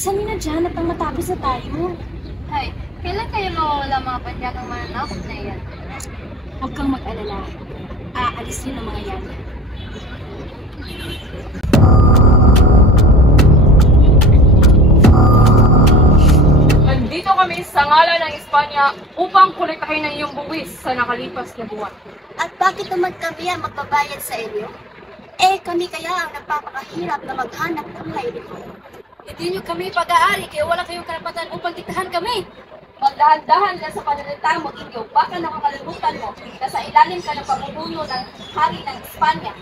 Bilisan niyo na dyan at ang matapos na tayo. Ay, kailan kayo mawawala mga panyagang mananakot na yan? Huwag kang mag-alala. Aalis din ang mga yan. Nandito kami sa ngalan ng Espanya upang kolektahin ang iyong buwis sa nakalipas na buwan. At bakit naman kami ang magbabayad sa inyo? Kami kaya ang nagpapakahirap na maghanap ng kainito. Hindi niyo kami pag-aari kaya wala kayong karapatan upang diktahan kami. Magdahan-dahan lang sa pananalita mo, inyo, baka nakakalimutan mo na sa ilalim ka ng pamumuno ng hari ng Espanya.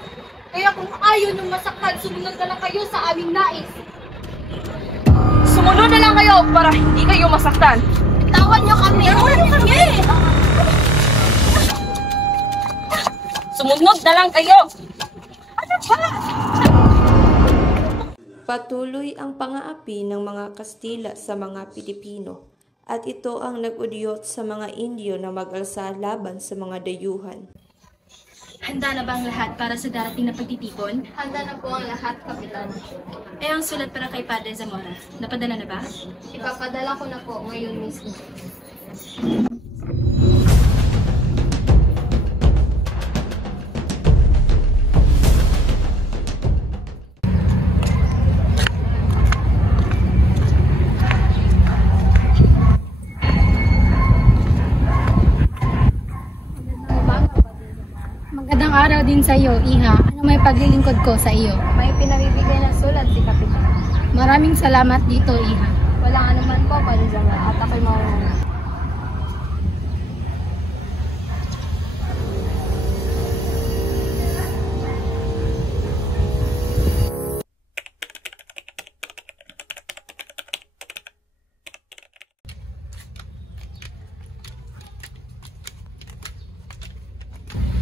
Kaya kung ayaw niyong masaktan, sumunod na lang kayo sa aming nais. Sumunod na lang kayo para hindi kayo masaktan. Tawan niyo kami! Sumunod na lang kayo! Patuloy ang pang-aapi ng mga Kastila sa mga Pilipino at ito ang nag-udyot sa mga Indio na mag-alsa laban sa mga dayuhan. Handa na ba ang lahat para sa darating na pagtitipon? Handa na po ang lahat, Kapitan. Ang sulat para kay Padre Zamora. Napadala na ba? Ipapadala ko na po ngayon mismo. Magandang araw din sa iyo, Iha. Ano may paglilingkod ko sa iyo? May pinabibigay na sulat si Kapitan. Maraming salamat dito, Iha. Walang anuman po, Padre Zamora, at ako'y mauna.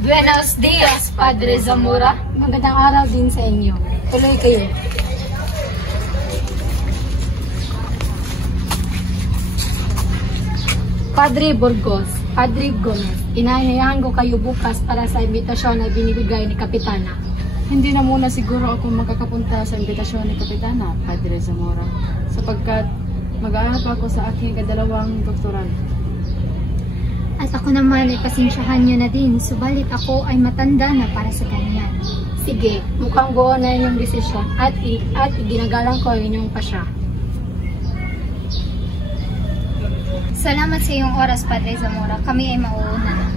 Buenos dias, Padre Zamora. Magandang araw din sa inyo. Tuloy kayo. Padre Burgos, Padre Gomez, inahayahan ko kayo bukas para sa imbitasyon na binibigay ni Kapitana. Hindi na muna siguro ako makakapunta sa imbitasyon ni Kapitana, Padre Zamora, sapagkat mag-aanap ako sa aking kadalawang doktoral. At ako naman ay pasensyahan niyo na din, subalit ako ay matanda na para sa ganyan. Sige, mukhang buo na inyong desisyon at iginagalang ko inyong pasya. Salamat sa iyong oras, Padre Zamora. Kami ay mauuna na.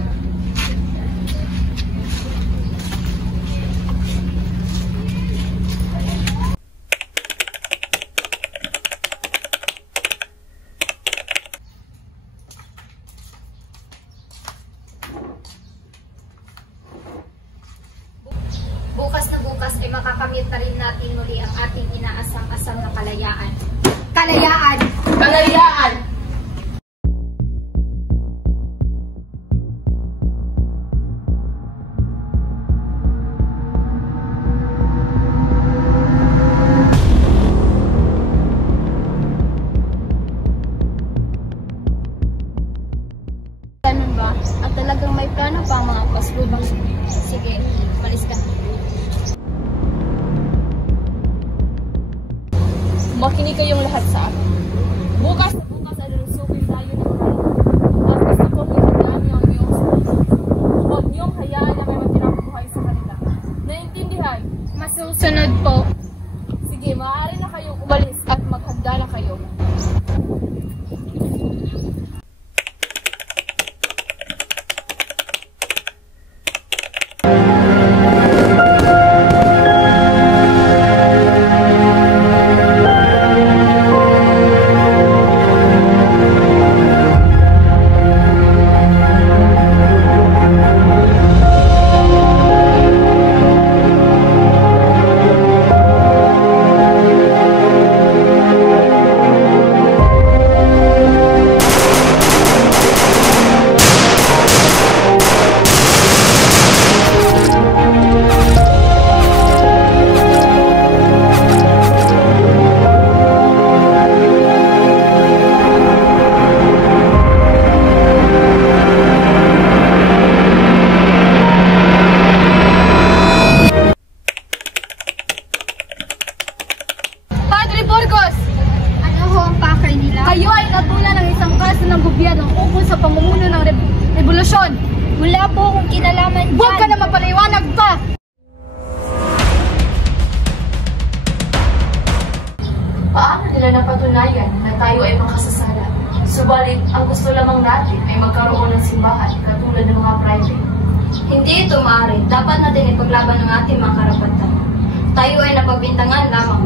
Bukas ay makakamit na rin natin muli ang ating inaasam-asam na kalayaan. Kalayaan! Kalayaan! Ganun ba? At talagang may plano pa ang mga paslubang. Sige, malis ka. Makinig kayong lahat sa akin. Bukas ay lulusubin tayo ng hari. At gusto kong ihandaan niyo ang iyong sarili. Huwag niyong hayaan na may matirang buhay sa kanila. Naintindihan? Masusunod po. Sige, maaari na kayong umalis at maghanda na kayo. ng gobyerno ukol sa pamumuno ng revolusyon. Wala po akong kinalaman dyan. Huwag ka na mapaliwanag pa! Paano nila napatunayan na tayo ay makasasala? Subalit, ang gusto lamang natin ay magkaroon ng simbahan katulad ng mga private. Hindi ito maaari. Dapat natin ipaglaban ang ating mga karapatan. Tayo ay napagbintangan lamang.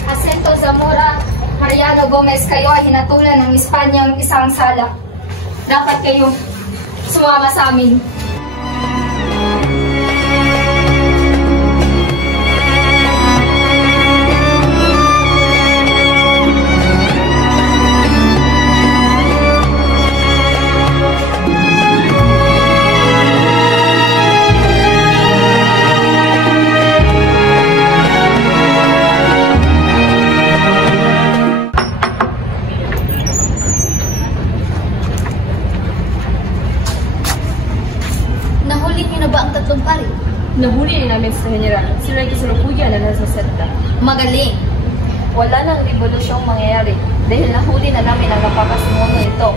Jacinto Zamora, Mariano Gomez, kayo ay hinatulan ng Espanyang isang sala. Dapat kayo sumama sa amin. Nahuli rin namin sa General. Sila ay kasalukuyan na nasa SEDA. Magaling! Wala nang revolusyong mangyayari dahil nahuli na namin ang napakasimuno ito.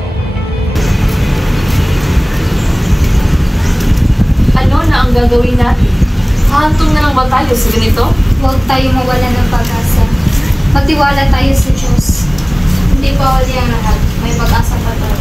Ano na ang gagawin natin? Hahantong na lang ba tayo sa ganito? Huwag tayo mawala ng pag-asa. Magtiwala tayo sa Diyos. Hindi pa huli ang lahat. May pag-asa pa tayo.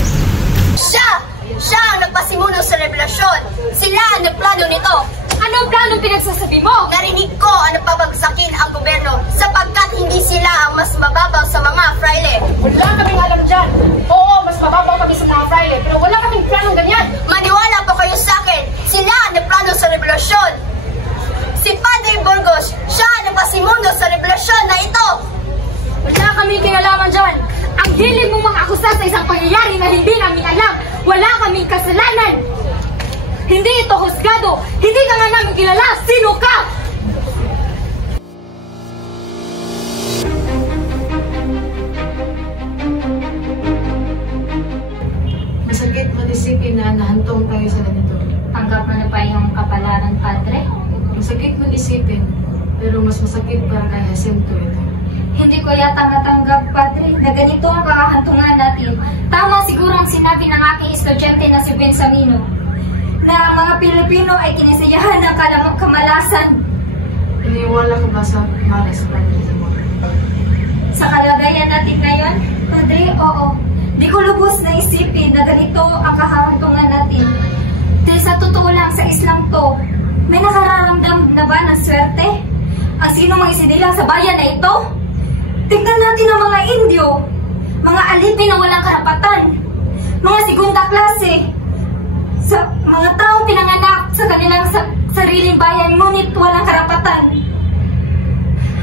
Siya ang nagpasimuno sa revolusyon. Sila ang nagplano nito. Anong planong pinagsasabi mo? Narinig ko ang napabagsakin ang gobyerno sapagkat hindi sila ang mas mababaw sa mga fraile. Wala kaming alam dyan. Oo, mas mababaw kami sa mga fraile, pero wala kaming planong ganyan. Maniwala po kayo sa akin. Sila ang nagplano sa revolusyon. Si Padre Burgos, siya ang nagpasimuno sa revolusyon na ito. Wala kaming kinalaman dyan. Ang hilig mong mga akusa sa isang pangyayari na hindi namin alam. Wala kaming kasalanan. Hindi ito husgado. Hindi ka nga namin kilala. Sino ka? Masakit mag-isipin na nahantong tayo sa ganito. Tanggap mo na pa yung kapalaran, Padre? Masakit mag-isipin, pero mas masakit para kay Jacinto ito. Hindi ko yata natanggap, Padre, na ganito ang kakahantungan natin. Tama siguro ang sinabi ng aking estudyante na si Bensamino, na ang mga Pilipino ay kinisiyahan ng kamalasan. Iniwala ka ba sa malas, Padre Zamora? Sa kalagayan natin ngayon, Padre, oo. Di ko lubos na isipin na ganito ang kahahantungan natin. Dahil sa totoo lang sa Islam to, may nakararamdam na ba ng swerte? Ang sino mga isinilang sa bayan na ito? Tingnan natin ang mga Indio, mga alipin na walang karapatan, mga segunda klase, sa mga taong pinanganak sa kanilang sariling bayan, ngunit walang karapatan.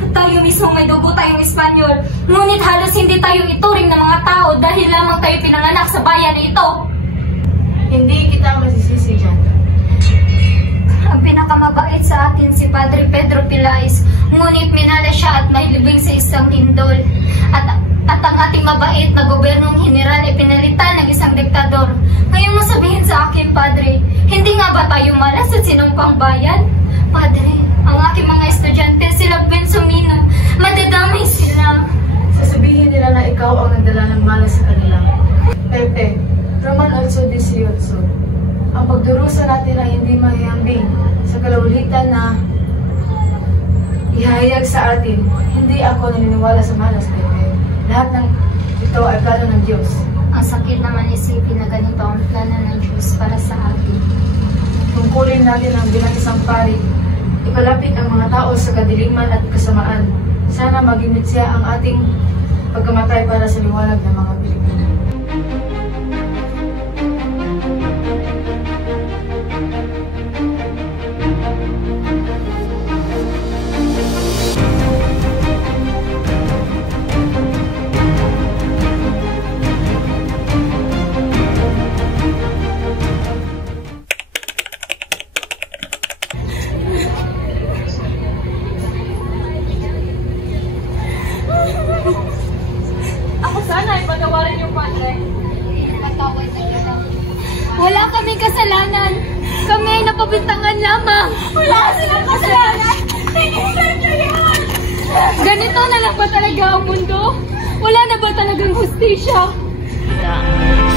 Tayo mismo may dugo tayong Espanyol, ngunit halos hindi tayo ituring ng mga tao dahil lamang tayo pinanganak sa bayan na ito. Hindi kita masisisi dyan. Ang pinakamabait sa akin si Padre Pedro Pilais, ngunit minala siya at nailibing sa isang lindol. At ang ating mabait na gobernong general ay pinalitan ng isang diktador. Ngayon mo sabihin sa akin, Padre, hindi nga ba tayo malas at sinumpang bayan? Padre, ang aking mga estudyante, sila Bensamino, madadamay sila. Sasabihin nila na ikaw ang nagdala ng malas sa kanila. Pepe, Roman 8:18. Ang pagdurusa natin ay hindi mahihambing sa kalaulitan na ihayag sa atin. Hindi ako naniniwala sa malas, Pepe. Lahat ng ito ay plano ng Diyos. Ang sakit naman isipin na ganito ang plano ng Diyos para sa atin. Tungkulin natin ang bilang isang pari. Ipalapit ang mga tao sa kadiliman at kasamaan. Sana magimit siya ang ating pagkamatay para sa liwanag ng mga Pilipino. Ako sana ay patawarin yung Padre. Wala kaming kasalanan. Kami ay napabintangan lamang. Wala silang kasalanan. Tingnan niyo yan. Ganito na lang ba talaga ang mundo? Wala na ba talagang hustisya? Kanada.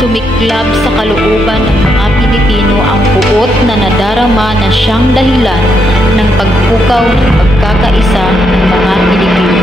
Sumiklab sa kalooban ng mga Pilipino ang puot na nadarama na siyang dahilan ng pagpukaw ng pagkakaisa ng mga Pilipino.